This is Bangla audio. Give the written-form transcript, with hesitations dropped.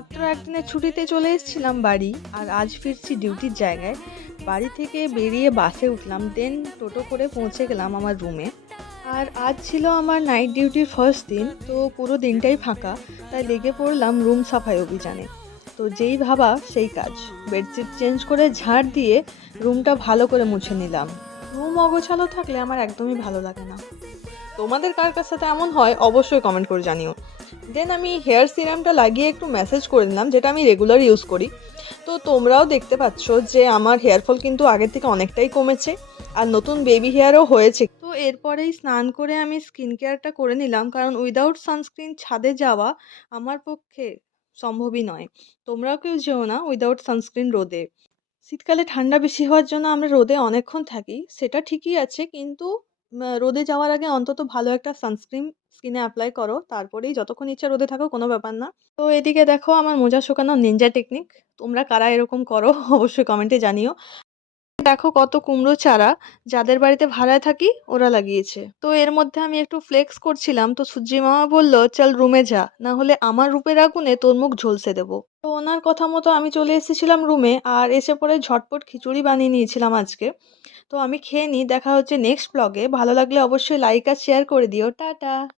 মাত্র একদিনের ছুটিতে চলে এসেছিলাম বাড়ি, আর আজ ফিরছি ডিউটির জায়গায়। বাড়ি থেকে বেরিয়ে বাসে উঠলাম, দেন টোটো করে পৌঁছে গেলাম আমার রুমে। আর আজ ছিল আমার নাইট ডিউটির ফার্স্ট দিন, তো পুরো দিনটাই ফাঁকা। তাই লেগে পড়লাম রুম সাফাই অভিযানে। তো যেই ভাবা সেই কাজ, বেডশিট চেঞ্জ করে ঝাড় দিয়ে রুমটা ভালো করে মুছে নিলাম। রুম অগোছালো থাকলে আমার একদমই ভালো লাগে না। তোমাদের কার কার সাথে এমন হয় অবশ্যই কমেন্ট করে জানিও। দেন আমি হেয়ার সিরামটা লাগিয়ে একটু ম্যাসেজ করে নিলাম, যেটা আমি রেগুলার ইউজ করি। তো তোমরাও দেখতে পাচ্ছ যে আমার হেয়ার ফল কিন্তু আগের থেকে অনেকটাই কমেছে, আর নতুন বেবি হেয়ারও হয়েছে। তো এরপরেই স্নান করে আমি স্কিন কেয়ারটা করে নিলাম, কারণ উইদাউট সানস্ক্রিন ছাদে যাওয়া আমার পক্ষে সম্ভবই নয়। তোমরাও কেউ যেও না উইদাউট সানস্ক্রিন রোদে। শীতকালে ঠান্ডা বেশি হওয়ার জন্য আমরা রোদে অনেকক্ষণ থাকি, সেটা ঠিকই আছে, কিন্তু রোদে যাওয়ার আগে অন্তত ভালো একটা সানস্ক্রিন স্কিনে অ্যাপ্লাই করো, তারপরেই যতক্ষণ ইচ্ছা রোদে থাকো, কোনো ব্যাপার না। তো এদিকে দেখো আমার মোজা শুকানো নিনজা টেকনিক। তোমরা কারা এরকম করো অবশ্যই কমেন্টে জানিও। দেখো কত কুমড়ো চারা যাদের বাড়িতে ভাড়ায় থাকি ওরা লাগিয়েছে। তো এর মধ্যে আমি একটু ফ্লেক্স করছিলাম, তো সূর্যি মামা বলল, চল রুমে যা, না হলে আমার রূপের আগুনে তোর মুখ ঝলসে দেবো। তো ওনার কথা মতো আমি চলে এসেছিলাম রুমে, আর এসে পরে ঝটপট খিচুড়ি বানিয়ে নিয়েছিলাম আজকে। তো আমি খেয়ে নিই, দেখা হচ্ছে নেক্সট ব্লগে। ভালো লাগলে অবশ্যই লাইক আর শেয়ার করে দিও। টাটা।